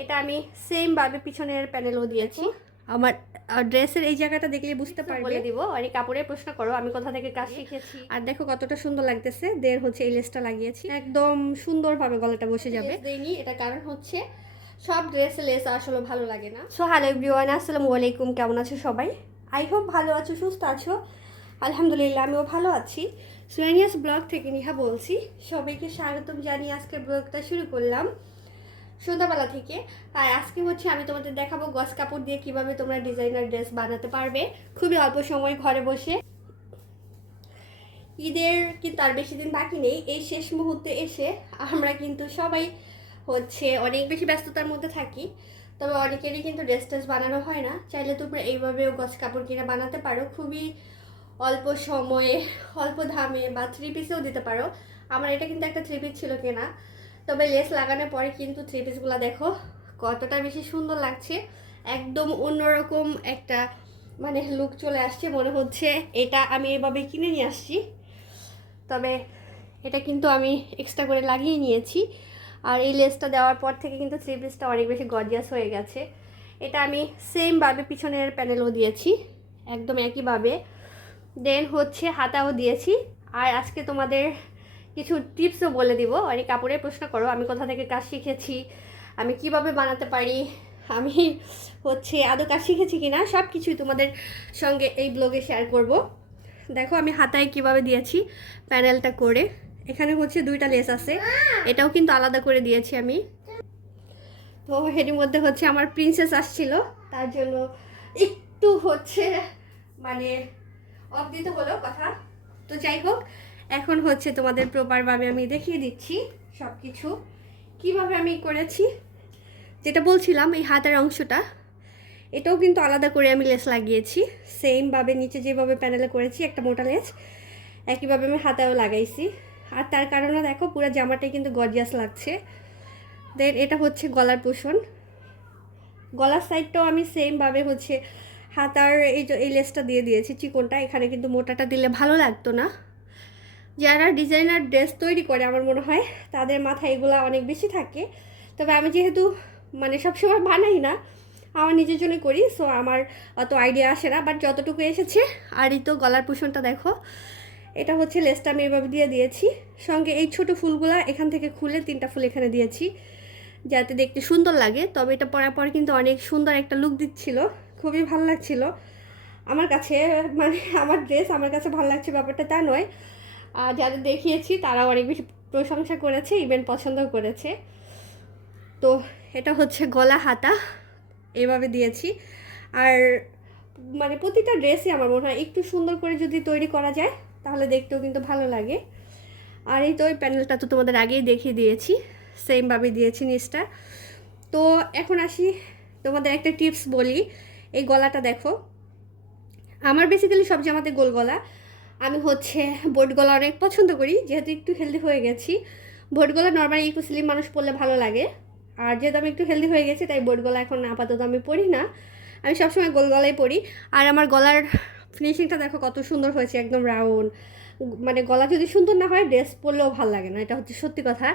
এটা আমি সেম ভাবে পিছনের প্যানেলও দিয়েছি। আমার ড্রেসের এই জায়গাটা দেখলে বুঝতে পারবে, বলে দিব। আর এই কাপড়ের প্রশ্ন করো আমি কোথা থেকে কাজ শিখেছি। আর দেখো কতটা সুন্দর লাগতেছে। হচ্ছে এই লেসটা লাগিয়েছি, একদম সুন্দরভাবে গলাটা বসে যাবে। দেইনি, এটা কারণ হচ্ছে সব ড্রেসে লেস আসলে ভালো লাগে না। সো হ্যালো এভরিওয়ান, আসসালামু আলাইকুম। কেমন আছো সবাই? আই হোপ ভালো আছো, সুস্থ আছো। আলহামদুলিল্লাহ আমিও ভালো আছি। সুরানিয়াস ব্লগ থেকে নিহা বলছি। সবাইকে স্বাগতম জানিয়ে আজকে ব্লগটা শুরু করলাম সন্ধ্যাবেলা থেকে। আর আজকে হচ্ছে আমি তোমাদের দেখাবো গস কাপড় দিয়ে কিভাবে তোমরা ডিজাইনার ড্রেস বানাতে পারবে খুবই অল্প সময় ঘরে বসে। ঈদের কিন্তু আর বেশি দিন বাকি নেই। এই শেষ মুহূর্তে এসে আমরা কিন্তু সবাই হচ্ছে অনেক বেশি ব্যস্ততার মধ্যে থাকি, তবে অনেকেরই কিন্তু ড্রেস বানানো হয় না। চাইলে তোমরা এইভাবেও গস কাপড় কিনে বানাতে পারো খুবই অল্প সময়ে, অল্প দামে, বা 3 পিসেও দিতে পারো। আমার এটা কিন্তু একটা 3 পিস ছিল কেনা, তবে লেস লাগানোর পরে কিন্তু 3 পিসগুলো দেখো কতটা বেশি সুন্দর লাগছে। একদম অন্যরকম একটা লুক চলে আসছে, মনে হচ্ছে এটা আমি এভাবে কিনে নিয়ে আসছি। তবে এটা কিন্তু আমি এক্সট্রা করে লাগিয়ে নিয়েছি। আর এই লেসটা দেওয়ার পর থেকে কিন্তু 3 পিসটা অনেক বেশি গর্জিয়াস হয়ে গেছে। এটা আমি সেমভাবে পিছনের প্যানেলও দিয়েছি, একদম একইভাবে। হচ্ছে হাতাও দিয়েছি। আর আজকে তোমাদের কিছু টিপসও বলে দিব। অনেক কাপড়ের প্রশ্ন করো আমি কোথা থেকে কাজ শিখেছি, আমি কিভাবে বানাতে পারি, আমি হচ্ছে আদৌ কাজ শিখেছি কিনা, সব কিছুই তোমাদের সঙ্গে এই ব্লগে শেয়ার করব। দেখো আমি হাতায় কিভাবে দিয়েছি প্যানেলটা করে। এখানে হচ্ছে 2টা লেস আছে, এটাও কিন্তু আলাদা করে দিয়েছি আমি। তো এর মধ্যে হচ্ছে আমার প্রিন্সেস আসছিল, তার জন্য একটু হচ্ছে অফ দিতে হলো কথা। তো যাই হোক, এখন হচ্ছে তোমাদের প্রপারভাবে আমি দেখিয়ে দিচ্ছি সব কিছু কীভাবে আমি করেছি। যেটা বলছিলাম, এই হাতের অংশটা এটাও কিন্তু আলাদা করে আমি লেস লাগিয়েছি। সেমভাবে নিচে যেভাবে প্যানেলে করেছি একটা মোটা লেস, একইভাবে আমি হাতেও লাগাইছি। আর তার কারণে দেখো পুরো জামাটাই কিন্তু গর্জিয়াস লাগছে। এটা হচ্ছে গলার পোষণ। গলার সাইডটাও আমি সেমভাবে হচ্ছে হাতার এই লেসটা দিয়ে দিয়েছি চিকনটা। এখানে কিন্তু মোটাটা দিলে ভালো লাগতো না। যারা ডিজাইনার ড্রেস তৈরি করে আমার মনে হয় তাদের মাথায় এগুলো অনেক বেশি থাকে। তবে আমি যেহেতু সবসময় বানাই না, আমার নিজের জন্য করি, সো আমার অত আইডিয়া আসে না, বাট যতটুকু এসেছে। আর এই তো গলার পোষণটা দেখো, এটা হচ্ছে লেসটা আমি এভাবে দিয়ে দিয়েছি। সঙ্গে এই ছোট ফুলগুলা এখান থেকে খুলে 3টা ফুল এখানে দিয়েছি যাতে দেখতে সুন্দর লাগে। তবে এটা পরার পর কিন্তু অনেক সুন্দর একটা লুক দিচ্ছিল, খুবই ভালো লাগছিল আমার কাছে। আমার ড্রেস আমার কাছে ভালো লাগছে ব্যাপারটা তা নয়, যাদের দেখিয়েছি তারা অনেক বেশি প্রশংসা করেছে, ইভেন পছন্দও করেছে। তো এটা হচ্ছে গলা হাতা এভাবে দিয়েছি। আর প্রতিটা ড্রেসই আমার মনে হয় একটু সুন্দর করে যদি তৈরি করা যায় তাহলে দেখতেও কিন্তু ভালো লাগে। আর এই তো ওই প্যানেলটা তো তোমাদের আগেই দেখিয়ে দিয়েছি, সেমভাবে দিয়েছি নিচটা। তো এখন আসি তোমাদের একটা টিপস বলি। এই গলাটা দেখো, আমার বেসিক্যালি সব জামাতে গোল গলা। আমি হচ্ছে বোট গলা অনেক পছন্দ করি, যেহেতু একটু হেলদি হয়ে গেছি। বোট গলা নর্মালি একটু স্লিম মানুষ পরলে ভালো লাগে, আর যেহেতু আমি একটু হেলদি হয়ে গেছি তাই বোট গলা এখন আপাতত আমি পরি না, আমি সবসময় গোল গলাই পরি। আর আমার গলার ফিনিশিংটা দেখো কত সুন্দর হয়েছে, একদম রাউন্ড। গলা যদি সুন্দর না হয় ড্রেস পরলেও ভালো লাগে না, এটা হচ্ছে সত্যি কথা।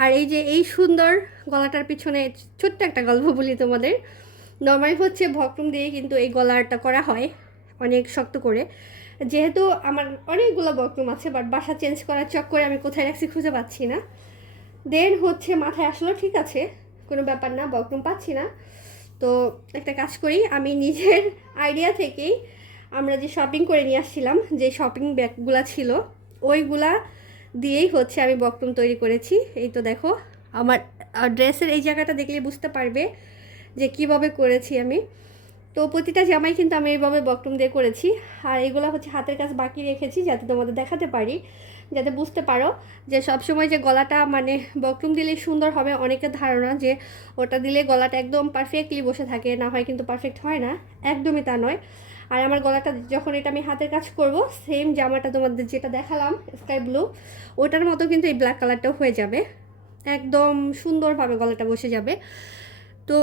আর এই যে এই সুন্দর গলাটার পিছনে ছোট্ট একটা গল্প বলি তোমাদের। নর্মালি হচ্ছে ভকরুম দিয়ে কিন্তু এই গলাটা করা হয় অনেক শক্ত করে। যেহেতু আমার অনেকগুলো বকরুম আছে, বাট বাসা চেঞ্জ করার চক্করে আমি কোথায় রাখছি খুঁজে পাচ্ছি না। হচ্ছে মাথায় আসলো ঠিক আছে কোনো ব্যাপার না, বকরুম পাচ্ছি না। তো একটা কাজ করি, আমি নিজের আইডিয়া থেকেই আমরা যে শপিং করে নিয়ে আসছিলাম, যে শপিং ব্যাগগুলা ছিল ওইগুলা দিয়েই হচ্ছে আমি বকরুম তৈরি করেছি। এই তো দেখো আমার ড্রেসের এই জায়গাটা দেখলে বুঝতে পারবে যে কিভাবে করেছি আমি। তো প্রতিটা জামাই কিন্তু আমি এইভাবে বকরুম দিয়ে করেছি। আর এগুলো হচ্ছে হাতের কাজ বাকি রেখেছি যাতে তোমাদের দেখাতে পারি, যাতে বুঝতে পারো যে সবসময় যে গলাটা বকরুম দিলেই সুন্দর হবে। অনেকের ধারণা যে ওটা দিলে গলাটা একদম পারফেক্টলি বসে থাকে, না হয় কিন্তু পারফেক্ট হয় না, একদমই তা নয়। আর আমার গলাটা যখন এটা আমি হাতের কাজ করব, সেম জামাটা তোমাদের যেটা দেখালাম স্কাই ব্লু, ওটার মতো কিন্তু এই ব্ল্যাক কালারটাও হয়ে যাবে, একদম সুন্দরভাবে গলাটা বসে যাবে। তো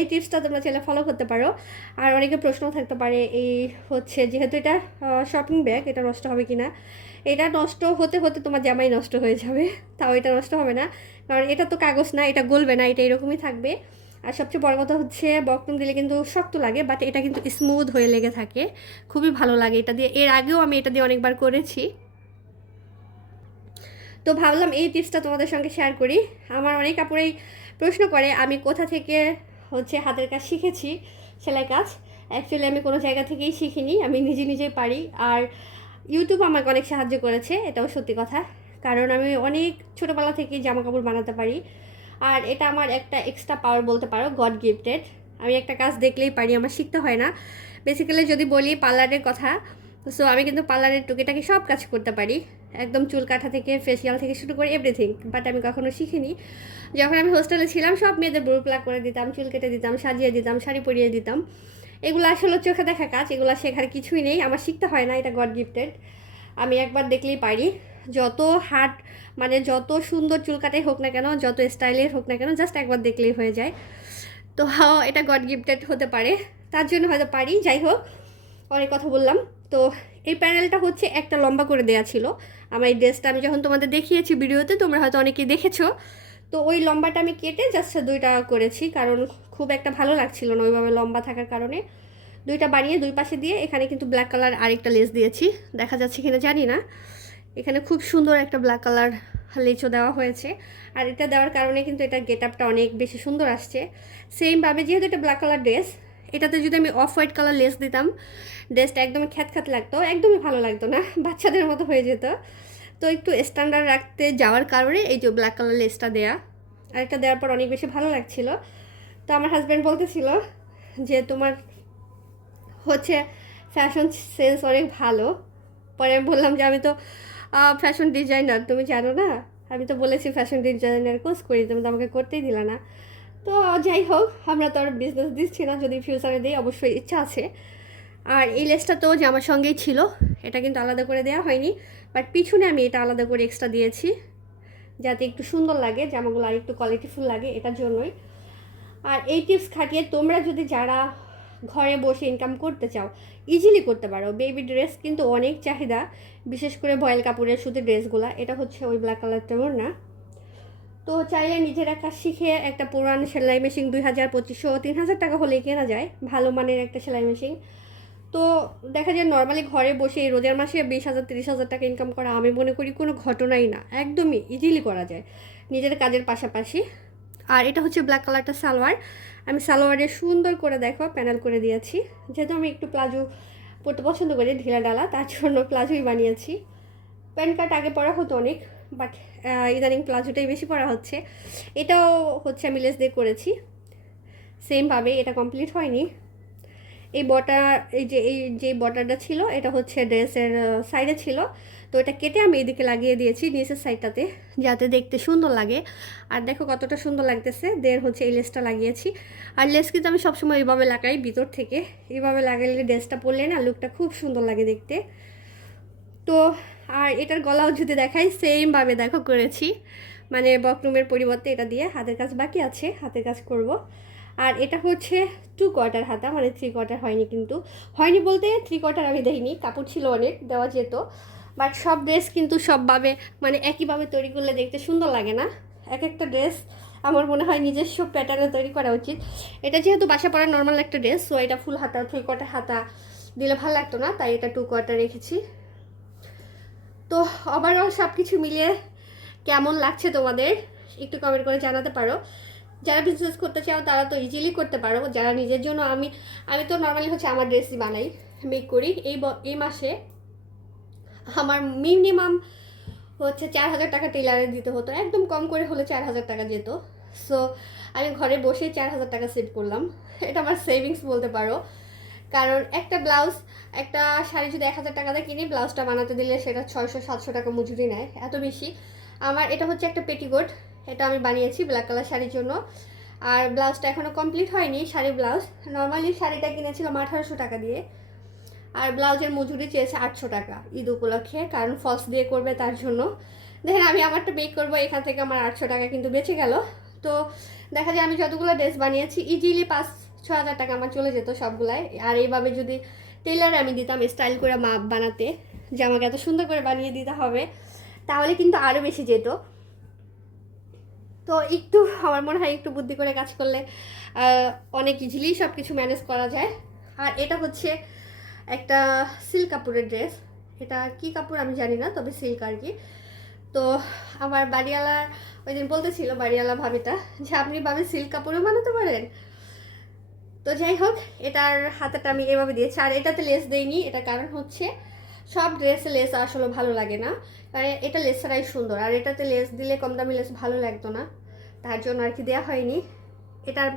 এই টিপসটা তোমরা চাইলে ফলো করতে পারো। আর অনেকে প্রশ্ন থাকতে পারে এই হচ্ছে যেহেতু এটা শপিং ব্যাগ, এটা নষ্ট হবে কি না। এটা নষ্ট হতে হতে তোমার জামাই নষ্ট হয়ে যাবে, তাও এটা নষ্ট হবে না, কারণ এটা তো কাগজ না, এটা গলবে না, এটা এরকমই থাকবে। আর সবচেয়ে বড় কথা হচ্ছে বক্রম দিলে কিন্তু শক্ত লাগে, বাট এটা কিন্তু স্মুথ হয়ে লেগে থাকে, খুবই ভালো লাগে এটা দিয়ে। এর আগেও আমি এটা দিয়ে অনেকবার করেছি। তো ভাবলাম এই টিপসটা তোমাদের সঙ্গে শেয়ার করি। আমার অনেক কাপড়েই প্রশ্ন করে আমি কোথা থেকে হচ্ছে হাতের কাজ শিখেছি, সেলাই কাজ। অ্যাকচুয়ালি আমি কোনো জায়গা থেকেই শিখিনি, আমি নিজে নিজেই পারি। আর ইউটিউব আমাকে অনেক সাহায্য করেছে, এটাও সত্যি কথা, কারণ আমি অনেক ছোটোবেলা থেকেই জামা কাপড় বানাতে পারি। আর এটা আমার একটা এক্সট্রা পাওয়ার বলতে পারো, গড গিফটেড। আমি একটা কাজ দেখলেই পারি, আমার শিখতে হয় না। বেসিক্যালি যদি বলি পার্লারের কথা, সো আমি কিন্তু পার্লারের টুকিটাকি সব কাজ করতে পারি, একদম চুল কাটা থেকে ফেসিয়াল থেকে শুরু করে এভরিথিং। বাট আমি কখনো শিখিনি। যখন আমি হোস্টেলে ছিলাম সব মেয়েদের ব্রু প্লাক করে দিতাম, চুল কেটে দিতাম, সাজিয়ে দিতাম, শাড়ি পরিয়ে দিতাম। এগুলো আসলে চোখে দেখা কাজ, এগুলো শেখার কিছুই নেই, আমার শিখতে হয় না, এটা গড গিফটেড। আমি একবার দেখলেই পারি। যত হার্ড মানে যত সুন্দর চুল কাটাই হোক না কেন, যত স্টাইলের হোক না কেন, জাস্ট একবার দেখলেই হয়ে যায়। তো এটা গড গিফটেড হতে পারে, তার জন্য হয়তো পারি। যাই হোক, অনেক কথা বললাম। তো এই প্যানেলটা হচ্ছে একটা লম্বা করে দেয়া ছিল। আমার এই ড্রেসটা আমি যখন তোমাদের দেখিয়েছি ভিডিওতে, তোমরা হয়তো অনেকেই দেখেছো। তো ওই লম্বাটা আমি কেটে জাস্ট 2টা করেছি, কারণ খুব একটা ভালো লাগছিল না ওইভাবে লম্বা থাকার কারণে। 2টা বানিয়ে 2 পাশে দিয়ে এখানে কিন্তু ব্ল্যাক কালার আরেকটা লেস দিয়েছি, দেখা যাচ্ছে কিনা জানি না। এখানে খুব সুন্দর একটা ব্ল্যাক কালার লেচও দেওয়া হয়েছে। আর এটা দেওয়ার কারণে কিন্তু এটার গেট আপটা অনেক বেশি সুন্দর আসছে। সেমভাবে যেহেতু এটা ব্ল্যাক কালার ড্রেস, এটাতে যদি আমি অফ হোয়াইট কালার লেস দিতাম, ড্রেসটা একদমই খ্যাত লাগতো, একদমই ভালো লাগতো না, বাচ্চাদের মতো হয়ে যেত। তো একটু স্ট্যান্ডার্ড রাখতে যাওয়ার কারণে এই যে ব্ল্যাক কালার লেসটা দেয়া, আর এটা দেওয়ার পর অনেক বেশি ভালো লাগছিল। তো আমার হাজব্যান্ড বলতেছিল যে তোমার হচ্ছে ফ্যাশন সেন্স অনেক ভালো। পরে আমি বললাম যে আমি তো ফ্যাশন ডিজাইনার, তুমি জানো না? আমি তো বলেছি ফ্যাশন ডিজাইনার কোর্স করি, তুমি তো আমাকে করতেই দিলা না। তো যাই হোক, আমরা তো আর বিজনেস দিচ্ছি না, যদি ফিউচারে দিই অবশ্যই ইচ্ছা আছে। আর এই লেসটা তো জামার সঙ্গেই ছিল, এটা কিন্তু আলাদা করে দেওয়া হয়নি, বাট পিছনে আমি এটা আলাদা করে এক্সট্রা দিয়েছি, যাতে একটু সুন্দর লাগে, জামাগুলো আর একটু কোয়ালিটিফুল লাগে, এটার জন্যই। আর এই টিপস খাটিয়ে তোমরা যদি যারা ঘরে বসে ইনকাম করতে চাও, ইজিলি করতে পারো। বেবি ড্রেস কিন্তু অনেক চাহিদা, বিশেষ করে ভয়েল কাপড়ের সুতির ড্রেসগুলো। এটা হচ্ছে ওই ব্ল্যাক কালারটার না। তো চাইলে নিজেরা কাজ শিখে একটা পুরান সেলাই মেশিন 2000, 2500, 3000 টাকা হলেই কেনা যায়, ভালো মানের একটা সেলাই মেশিন। তো দেখা যায় নর্মালি ঘরে বসে এই রোজার মাসে 20,000, 30,000 টাকা ইনকাম করা আমি মনে করি কোনো ঘটনাই না, একদমই ইজিলি করা যায় নিজের কাজের পাশাপাশি। আর এটা হচ্ছে ব্ল্যাক কালারটা সালোয়ার, আমি সালোয়ারে সুন্দর করে দেখো প্যানেল করে দিয়েছি, যেহেতু আমি একটু প্লাজো পরতে পছন্দ করি ঢিলা ডালা, তার জন্য প্লাজোই বানিয়েছি। প্যান্ট কাট আগে পরা হতো অনেক, বাট ইদানিং প্লাজোটাই বেশি পরা হচ্ছে। এটাও হচ্ছে আমি লেস দিয়ে করেছি সেমভাবে, এটা কমপ্লিট হয়নি। এই যে বর্ডারটা ছিল এটা হচ্ছে ড্রেসের সাইডে ছিল, তো এটা কেটে আমি এদিকে লাগিয়ে দিয়েছি নিচের সাইডটাতে, যাতে দেখতে সুন্দর লাগে। আর দেখো কতটা সুন্দর লাগতেছে, দেন হচ্ছে এই লেসটা লাগিয়েছি। আর লেস কিন্তু আমি সবসময় এইভাবে লাগাই ভিতর থেকে, এইভাবে লাগাইলে ড্রেসটা পরলে না লুকটা খুব সুন্দর লাগে দেখতে। তো আর এটার গলাও যদি দেখাই সেমভাবে দেখো করেছি, মানে বকরুমের পরিবর্তে এটা দিয়ে হাতের কাজ বাকি আছে, হাতের কাজ করব। আর এটা হচ্ছে 2/4 হাতা, মানে 3/4 হয়নি, কিন্তু হয়নি বলতে 3/4 আমি দেইনি, কাপড় ছিল অনেক, দেওয়া যেত। বাট সব ড্রেস কিন্তু সবভাবে মানে একইভাবে তৈরি করলে দেখতে সুন্দর লাগে না। এক একটা ড্রেস আমার মনে হয় নিজস্ব প্যাটার্নে তৈরি করা উচিত। এটা যেহেতু বাসা পড়ার নর্মাল একটা ড্রেস, সো এটা ফুল হাতা 3/4 হাতা দিলে ভালো লাগতো না, তাই এটা 2/4 রেখেছি। তো ওভারঅল সব কিছু মিলিয়ে কেমন লাগছে তোমাদের একটু কমেন্ট করে জানাতে পারো। যারা বিজনেস করতে চাও তারা তো ইজিলি করতে পারো, যারা নিজের জন্য আমি তো নর্মালি হচ্ছে আমার ড্রেসই বানাই, মেক করি। এই মাসে আমার মিনিমাম হচ্ছে 4,000 টাকা টেলারে দিতে হতো, একদম কম করে হলে 4,000 টাকা যেত। সো আমি ঘরে বসে 4,000 টাকা সেভ করলাম, এটা আমার সেভিংস বলতে পারো। কারণ একটা ব্লাউজ, একটা শাড়ি যদি 1,000 টাকাতে কিনি, ব্লাউজটা বানাতে দিলে সেটা 600-700 টাকা মজুরি নেয়, এত বেশি। আমার এটা হচ্ছে একটা পেটিকোট, এটা আমি বানিয়েছি ব্ল্যাক কালার শাড়ির জন্য। আর ব্লাউজটা এখনও কমপ্লিট হয়নি, শাড়ি ব্লাউজ। নর্মালি শাড়িটা কিনেছিলাম 1,800 টাকা দিয়ে, আর ব্লাউজের মজুরি চেয়েছে 800 টাকা ঈদ উপলক্ষে, কারণ ফলস দিয়ে করবে তার জন্য। দেখেন আমি আমারটা মেক করবো, এখান থেকে আমার 800 টাকা কিন্তু বেঁচে গেল। তো দেখা যায় আমি যতগুলো ড্রেস বানিয়েছি ইজিলি 5-6 হাজার টাকা আমার চলে যেত সবগুলাই। আর এইভাবে যদি টেলারে আমি দিতাম স্টাইল করে মাপ বানাতে, যে আমাকে এত সুন্দর করে বানিয়ে দিতে হবে, তাহলে কিন্তু আরও বেশি যেত। তো একটু আমার মনে হয় একটু বুদ্ধি করে কাজ করলে অনেক ইজিলি সব কিছু ম্যানেজ করা যায়। আর এটা হচ্ছে একটা সিল্ক কাপড়ের ড্রেস। এটা কি কাপড় আমি জানি না, তবে সিল্ক আর কি। তো আমার বাড়িওয়ালার ওই দিন বলতেছিল বাড়িওয়ালা ভাবিটা যে আপনি ভাবে সিল্ক কাপড়ও বানাতে পারেন। তো যাই হোক, এটার হাতাটা আমি এভাবে দিয়েছি। আর এটাতে লেস দেইনি, এটার কারণ হচ্ছে সব ড্রেসে লেস আসলে ভালো লাগে না, কারণ এটা লেস ছাড়াই সুন্দর। আর এটাতে লেস দিলে কম দামি লেস ভালো লাগতো না, তার জন্য আর কি দেওয়া হয়নি। এটার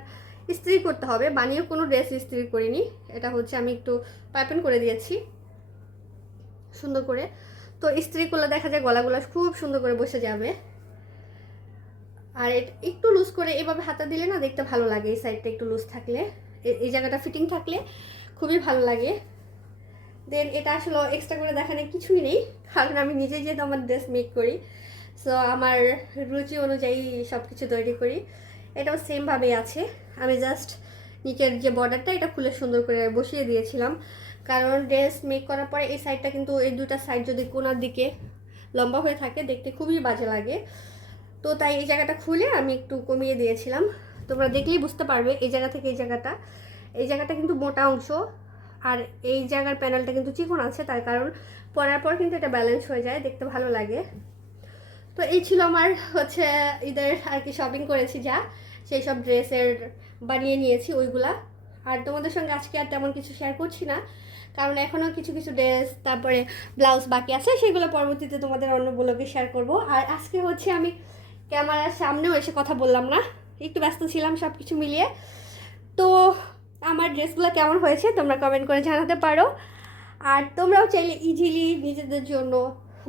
ইস্ত্রি করতে হবে, বানিয়ে কোনো ড্রেস ইস্ত্রি করিনি। এটা হচ্ছে আমি একটু পাইপিং করে দিয়েছি সুন্দর করে। তো ইস্ত্রি করলে দেখা যায় গলাগুলো খুব সুন্দর করে বসে যাবে। আর একটু লুজ করে এভাবে হাতা দিলে না দেখতে ভালো লাগে। এই সাইডটা একটু লুজ থাকলে, এই জায়গাটা ফিটিং থাকলে খুবই ভালো লাগে। দেন এটা আসলে এক্সট্রা করে দেখানোর কিছুই নেই, কারণ আমি নিজেই যেহেতু আমার ড্রেস মেক করি, সো আমার রুচি অনুযায়ী সব কিছু তৈরি করি। এটাও সেমভাবেই আছে। আমি জাস্ট নিচের যে বর্ডারটা এটা খুলে সুন্দর করে বসিয়ে দিয়েছিলাম, কারণ ড্রেস মেক করার পরে এই সাইডটা কিন্তু, এই দুটা সাইড যদি কোনার দিকে লম্বা হয়ে থাকে দেখতে খুবই বাজে লাগে। তো তাই এই জায়গাটা খুলে আমি একটু কমিয়ে দিয়েছিলাম। তোমরা দেখলেই বুঝতে পারবে এই জায়গা থেকে এই জায়গাটা কিন্তু মোটা অংশ, আর এই জায়গার প্যানেলটা কিন্তু চিকন আছে, তার কারণ পরার পর কিন্তু এটা ব্যালেন্স হয়ে যায়, দেখতে ভালো লাগে। তো এই ছিল আমার হচ্ছে ঈদের আর কি শপিং করেছি যা, সেই সব ড্রেসের বানিয়ে নিয়েছি ওইগুলা। আর তোমাদের সঙ্গে আজকে আর তেমন কিছু শেয়ার করছি না, কারণ এখনও কিছু কিছু ড্রেস তারপরে ব্লাউজ বাকি আছে, সেগুলো পরবর্তীতে তোমাদের অন্য ব্লগে শেয়ার করব। আর আজকে হচ্ছে আমি ক্যামেরার সামনেও এসে কথা বললাম না, একটু ব্যস্ত ছিলাম সব কিছু মিলিয়ে। তো আমার ড্রেসগুলো কেমন হয়েছে তোমরা কমেন্ট করে জানাতে পারো। আর তোমরাও চাইলে ইজিলি নিজেদের জন্য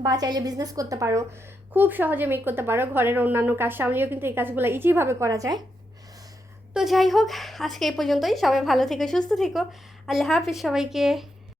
বা চাইলে বিজনেস করতে পারো, খুব সহজে মেক করতে পারো। ঘরের অন্যান্য কাজ সামলেও কিন্তু এই কাজগুলো ইজিভাবে করা যায়। তো যাই হোক, আজকে এই পর্যন্তই। সবাই ভালো থেকো, সুস্থ থেকো। আল্লাহ হাফিজ সবাইকে।